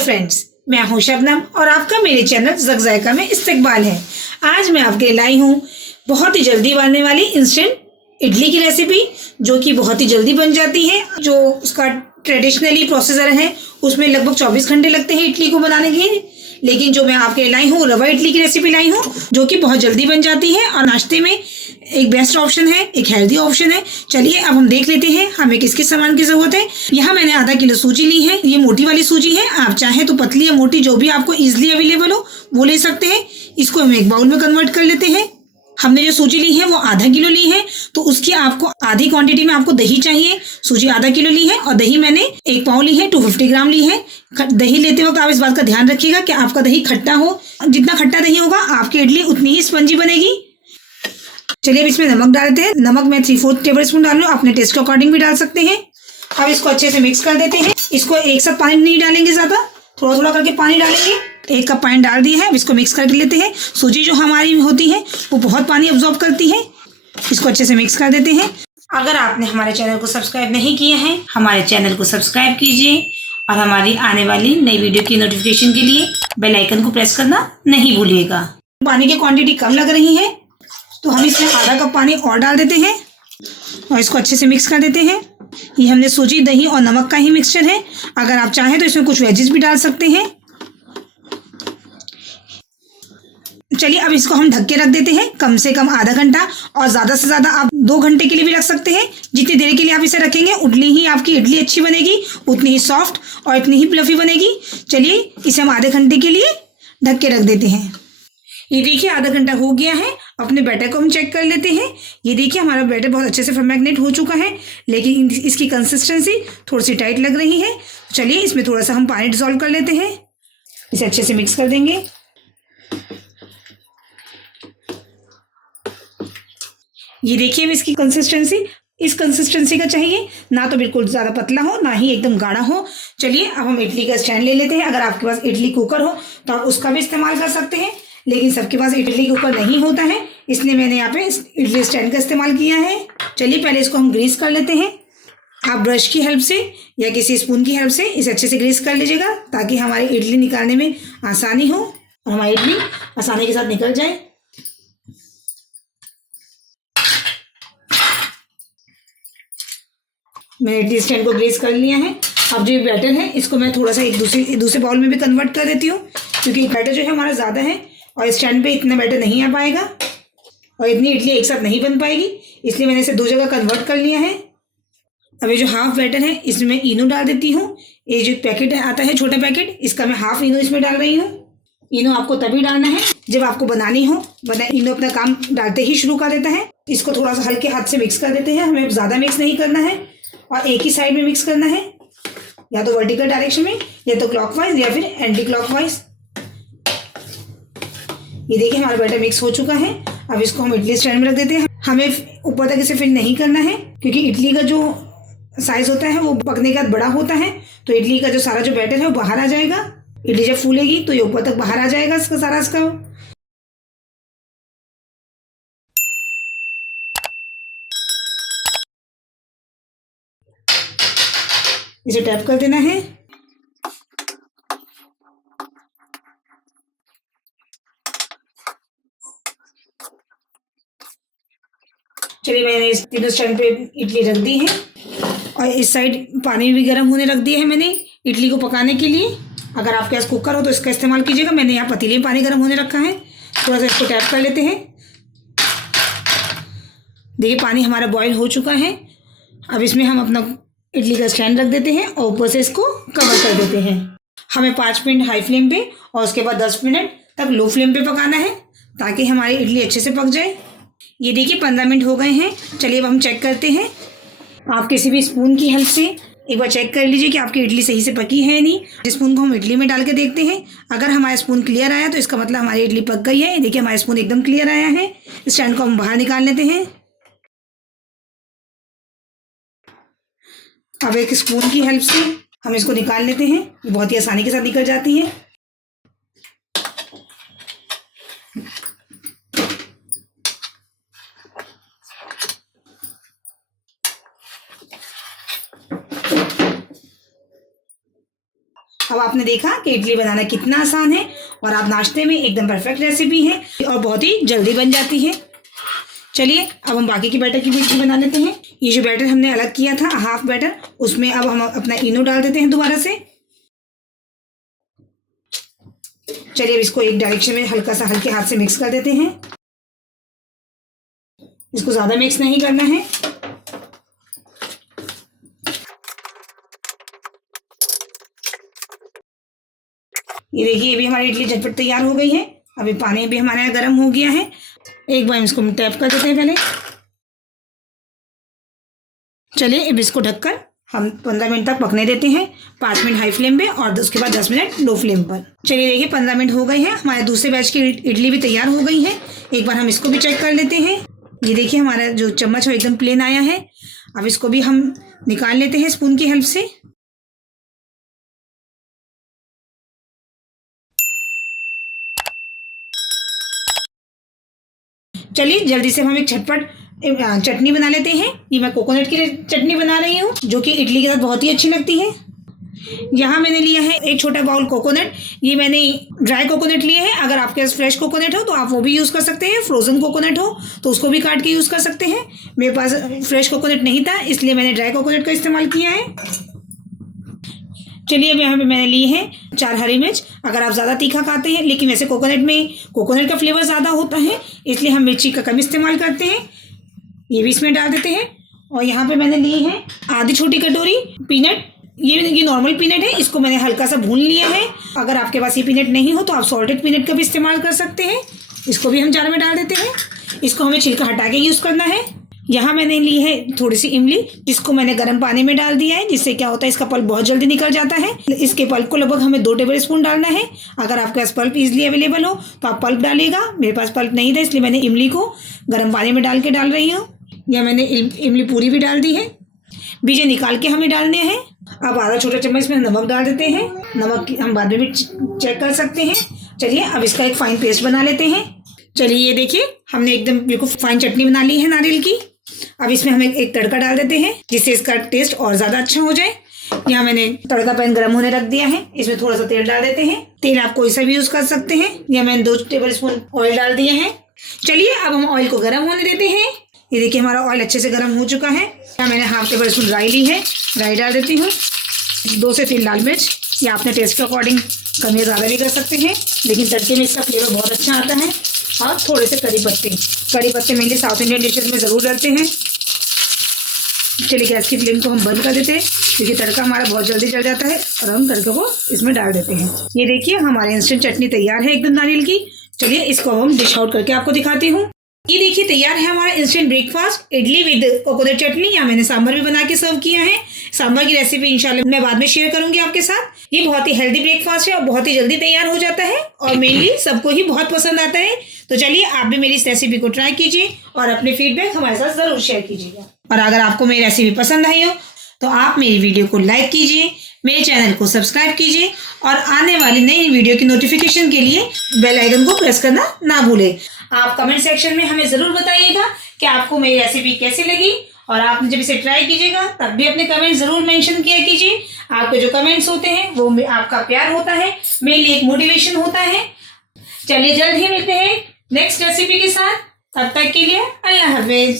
Friends, मैं हूं शबनम और आपका मेरे चैनल ज़क ज़ायका में इस्तकबाल है। आज मैं आपके लिए लाई हूं बहुत ही जल्दी बनने वाली इंस्टेंट इडली की रेसिपी, जो कि बहुत ही जल्दी बन जाती है। जो उसका ट्रेडिशनली प्रोसीजर है उसमें लगभग 24 घंटे लगते हैं इडली को बनाने के, लेकिन जो मैं आपके लिए लाई हूँ रवा इडली की रेसिपी लाई हूँ, जो कि बहुत जल्दी बन जाती है और नाश्ते में एक बेस्ट ऑप्शन है, एक हेल्दी ऑप्शन है। चलिए अब हम देख लेते हैं हमें किस किस सामान की जरूरत है। यहाँ मैंने आधा किलो सूजी ली है। ये मोटी वाली सूजी है, आप चाहें तो पतली या मोटी जो भी आपको इजीली अवेलेबल हो वो ले सकते हैं। इसको हम एक बाउल में कन्वर्ट कर लेते हैं। हमने जो सूजी ली है वो आधा किलो ली है, तो उसकी आपको आधी क्वांटिटी में आपको दही चाहिए। सूजी आधा किलो ली है और दही मैंने 1 पाव ली है, 250 ग्राम ली है। दही लेते वक्त आप इस बात का ध्यान रखिएगा कि आपका दही खट्टा हो। जितना खट्टा दही होगा आपकी इडली उतनी ही स्पंजी बनेगी। चलिए अब इसमें नमक डालते हैं। नमक मैं 3/4 टेबल स्पून डाल रही हूँ, अपने टेस्ट के अकॉर्डिंग भी डाल सकते हैं। अब इसको अच्छे से मिक्स कर देते हैं। इसको एक साथ पानी नहीं डालेंगे, ज्यादा थोड़ा थोड़ा करके पानी डालेंगे। 1 कप पानी डाल दिया है। अब इसको मिक्स करके लेते हैं। सूजी जो हमारी होती है वो बहुत पानी अब्जॉर्ब करती है। इसको अच्छे से मिक्स कर देते हैं। अगर आपने हमारे चैनल को सब्सक्राइब नहीं किया है, हमारे चैनल को सब्सक्राइब कीजिए और हमारी आने वाली नई वीडियो की नोटिफिकेशन के लिए बेल आइकन को प्रेस करना नहीं भूलिएगा। पानी की क्वांटिटी कम लग रही है तो हम इसमें आधा कप पानी और डाल देते हैं और इसको अच्छे से मिक्स कर देते हैं। ये हमने सूजी, दही और नमक का ही मिक्सचर है। अगर आप चाहें तो इसमें कुछ वेजेस भी डाल सकते हैं। चलिए अब इसको हम ढक के रख देते हैं कम से कम आधा घंटा, और ज़्यादा से ज़्यादा आप 2 घंटे के लिए भी रख सकते हैं। जितनी देर के लिए आप इसे रखेंगे उतनी ही आपकी इडली अच्छी बनेगी, उतनी ही सॉफ्ट और इतनी ही फ्लफी बनेगी। चलिए इसे हम आधे घंटे के लिए ढक के रख देते हैं। ये देखिए आधा घंटा हो गया है। अपने बैटर को हम चेक कर लेते हैं। ये देखिए हमारा बैटर बहुत अच्छे से मैग्नेट हो चुका है, लेकिन इसकी कंसिस्टेंसी थोड़ी सी टाइट लग रही है। चलिए इसमें थोड़ा सा हम पानी डिसॉल्व कर लेते हैं। इसे अच्छे से मिक्स कर देंगे। ये देखिए अब इसकी कंसिस्टेंसी इस कंसिस्टेंसी का चाहिए, ना तो बिल्कुल ज़्यादा पतला हो ना ही एकदम गाढ़ा हो। चलिए अब हम इडली का स्टैंड ले लेते हैं। अगर आपके पास इडली कुकर हो तो आप उसका भी इस्तेमाल कर सकते हैं, लेकिन सबके पास इडली कुकर नहीं होता है, इसलिए मैंने यहाँ पे इडली स्टैंड का इस्तेमाल किया है। चलिए पहले इसको हम ग्रीस कर लेते हैं। आप ब्रश की हेल्प से या किसी स्पून की हेल्प से इसे अच्छे से ग्रीस कर लीजिएगा, ताकि हमारी इडली निकालने में आसानी हो और हमारी इडली आसानी के साथ निकल जाए। मैंने इडली स्टैंड को ग्रीस कर लिया है। अब जो बैटर है इसको मैं थोड़ा सा एक दूसरे बाउल में भी कन्वर्ट कर देती हूँ, क्योंकि बैटर जो है हमारा ज़्यादा है और स्टैंड पे इतना बैटर नहीं आ पाएगा और इतनी इडली एक साथ नहीं बन पाएगी, इसलिए मैंने इसे 2 जगह कन्वर्ट कर लिया है। अब ये जो हाफ बैटर है इसमें मैं इनो डाल देती हूँ। ये जो पैकेट आता है छोटा पैकेट, इसका मैं हाफ इनो इसमें डाल रही हूँ। इनो आपको तभी डालना है जब आपको बनानी हो, वरना इनो अपना काम डालते ही शुरू कर देता है। इसको थोड़ा सा हल्के हाथ से मिक्स कर देते हैं। हमें ज़्यादा मिक्स नहीं करना है और एक ही साइड में मिक्स करना है, या तो वर्टिकल डायरेक्शन में या तो क्लॉकवाइज या फिर एंटी क्लॉकवाइज। ये देखिए हमारा बैटर मिक्स हो चुका है। अब इसको हम इडली स्टैंड में रख देते हैं। हमें ऊपर तक इसे फिल नहीं करना है, क्योंकि इडली का जो साइज होता है वो पकने के बाद बड़ा होता है, तो इडली का जो सारा जो बैटर है वो बाहर आ जाएगा। इडली जब फूलेगी तो ये ऊपर तक बाहर आ जाएगा इसका सारा इसका। इसे टैप कर देना है। चलिए मैंने इस तीनों स्टैंड पे इडली रख दी है और इस साइड पानी भी गर्म होने रख दिया है मैंने इडली को पकाने के लिए। अगर आपके पास कुकर हो तो इसका इस्तेमाल कीजिएगा। मैंने यहाँ पतीले में पानी गर्म होने रखा है। थोड़ा सा इसको टैप कर लेते हैं। देखिए पानी हमारा बॉईल हो चुका है। अब इसमें हम अपना इडली का स्टैंड रख देते हैं और ऊपर से इसको कवर कर देते हैं। हमें 5 मिनट हाई फ्लेम पे और उसके बाद 10 मिनट तक लो फ्लेम पे पकाना है, ताकि हमारी इडली अच्छे से पक जाए। ये देखिए 15 मिनट हो गए हैं। चलिए अब हम चेक करते हैं। आप किसी भी स्पून की हेल्प से एक बार चेक कर लीजिए कि आपकी इडली सही से पकी है या नहीं। स्पून को हम इडली में डाल के देखते हैं। अगर हमारा स्पून क्लियर आया तो इसका मतलब हमारी इडली पक गई है। देखिए हमारा स्पून एकदम क्लियर आया है। स्टैंड को हम बाहर निकाल लेते हैं। अब एक स्पून की हेल्प से हम इसको निकाल लेते हैं। ये बहुत ही आसानी के साथ निकल जाती है। अब आपने देखा कि इडली बनाना कितना आसान है और आप नाश्ते में एकदम परफेक्ट रेसिपी है और बहुत ही जल्दी बन जाती है। चलिए अब हम बाकी के बैटर की भी इडली बना लेते हैं। ये जो बैटर हमने अलग किया था हाफ बैटर, उसमें अब हम अपना इनो डाल देते हैं दोबारा से। चलिए अब इसको एक डायरेक्शन में हल्का सा हल्के हाथ से मिक्स कर देते हैं। इसको ज्यादा मिक्स नहीं करना है। ये देखिए ये भी हमारी इडली झटपट तैयार हो गई है। अभी पानी भी हमारा यहाँ गर्म हो गया है। एक बार इसको हम टैप कर देते हैं पहले। चलिए अब इसको ढककर हम 15 मिनट तक पकने देते हैं। 5 मिनट हाई फ्लेम पे और उसके बाद 10 मिनट लो फ्लेम पर। चलिए देखिए 15 मिनट हो गए हैं। हमारे दूसरे बैच की इडली भी तैयार हो गई है। एक बार हम इसको भी चेक कर लेते हैं। ये देखिए हमारा जो चम्मच है एकदम प्लेन आया है। अब इसको भी हम निकाल लेते हैं स्पून की हेल्प से। चलिए जल्दी से हम एक झटपट चटनी बना लेते हैं। ये मैं कोकोनट की चटनी बना रही हूँ जो कि इडली के साथ बहुत ही अच्छी लगती है। यहाँ मैंने लिया है एक छोटा बाउल कोकोनट। ये मैंने ड्राई कोकोनट लिया है। अगर आपके पास फ्रेश कोकोनट हो तो आप वो भी यूज़ कर सकते हैं। फ्रोज़न कोकोनट हो तो उसको भी काट के यूज़ कर सकते हैं। मेरे पास फ्रेश कोकोनट नहीं था इसलिए मैंने ड्राई कोकोनट का इस्तेमाल किया है। चलिए अब यहाँ पे मैंने ली है 4 हरी मिर्च। अगर आप ज़्यादा तीखा खाते हैं, लेकिन वैसे कोकोनट में कोकोनट का फ्लेवर ज़्यादा होता है इसलिए हम मिर्ची का कम इस्तेमाल करते हैं। ये भी इसमें डाल देते हैं। और यहाँ पे मैंने ली है आधी छोटी कटोरी पीनट। ये नॉर्मल पीनट है, इसको मैंने हल्का सा भून लिया है। अगर आपके पास ये पीनट नहीं हो तो आप सॉल्टेड पीनट का भी इस्तेमाल कर सकते हैं। इसको भी हम जार में डाल देते हैं। इसको हमें छिलका हटा के यूज़ करना है। यहाँ मैंने ली है थोड़ी सी इमली, जिसको मैंने गर्म पानी में डाल दिया है, जिससे क्या होता है इसका पल्प बहुत जल्दी निकल जाता है। इसके पल्प को लगभग हमें 2 टेबल स्पून डालना है। अगर आपके पास पल्प इजीली अवेलेबल हो तो आप पल्प डालिएगा। मेरे पास पल्प नहीं था इसलिए मैंने इमली को गर्म पानी में डाल रही हूँ। या मैंने इमली पूरी भी डाल दी है। बीजे निकाल के हमें डालने हैं। अब आधा छोटा चम्मच में नमक डाल देते हैं। नमक हम बाद में भी चेक कर सकते हैं। चलिए अब इसका एक फाइन पेस्ट बना लेते हैं। चलिए ये देखिए हमने एकदम बिल्कुल फाइन चटनी बना ली है नारियल की। अब इसमें हम एक तड़का डाल देते हैं जिससे इसका टेस्ट और ज़्यादा अच्छा हो जाए। यहाँ मैंने तड़का पैन गर्म होने रख दिया है। इसमें थोड़ा सा तेल डाल देते हैं। तेल आप कोई सा भी यूज़ कर सकते हैं। या मैंने 2 टेबल स्पून ऑयल डाल दिया है। चलिए अब हम ऑयल को गर्म होने देते हैं। ये देखिए हमारा ऑयल अच्छे से गर्म हो चुका है। यहाँ मैंने हाफ टेबल स्पून राई ली है। राई डाल देती हूँ। 2 से 3 लाल मिर्च। या अपने टेस्ट के अकॉर्डिंग कम या ज़्यादा भी कर सकते हैं, लेकिन तड़के में इसका फ्लेवर बहुत अच्छा आता है। और थोड़े से करी पत्ते मेनली साउथ इंडियन डिशेज में ज़रूर डलते हैं। चलिए गैस की फ्लेम को हम बंद कर देते हैं क्योंकि तड़का हमारा बहुत जल्दी जल जाता है। और हम तड़के को इसमें डाल देते हैं। ये देखिए हमारे इंस्टेंट चटनी तैयार है एकदम नारियल की। चलिए इसको हम डिश आउट करके आपको दिखाती हूँ। ये देखिए तैयार है हमारा instant breakfast idli with coconut chutney. या मैंने सांभर भी बना के सर्व किया है। सांभर की रेसिपी इंशाल्लाह मैं बाद में शेयर करूंगी आपके साथ। ये बहुत ही हेल्दी ब्रेकफास्ट है और बहुत ही जल्दी तैयार हो जाता है और मेनली सबको ही बहुत पसंद आता है। तो चलिए आप भी मेरी इस रेसिपी को ट्राई कीजिए और अपने फीडबैक हमारे साथ जरूर शेयर कीजिएगा। और अगर आपको मेरी रेसिपी पसंद आई हो तो आप मेरी वीडियो को लाइक कीजिए, मेरे चैनल को सब्सक्राइब कीजिए और आने वाली नई वीडियो की नोटिफिकेशन के लिए बेल आइकन को प्रेस करना ना भूलें। आप कमेंट सेक्शन में हमें ज़रूर बताइएगा कि आपको मेरी रेसिपी कैसी लगी। और आप जब इसे ट्राई कीजिएगा तब भी अपने कमेंट ज़रूर मेंशन किया कीजिए। आपके जो कमेंट्स होते हैं वो आपका प्यार होता है, मेरे लिए एक मोटिवेशन होता है। चलिए जल्द ही मिलते हैं नेक्स्ट रेसिपी के साथ। तब तक के लिए अल्लाह हाफिज।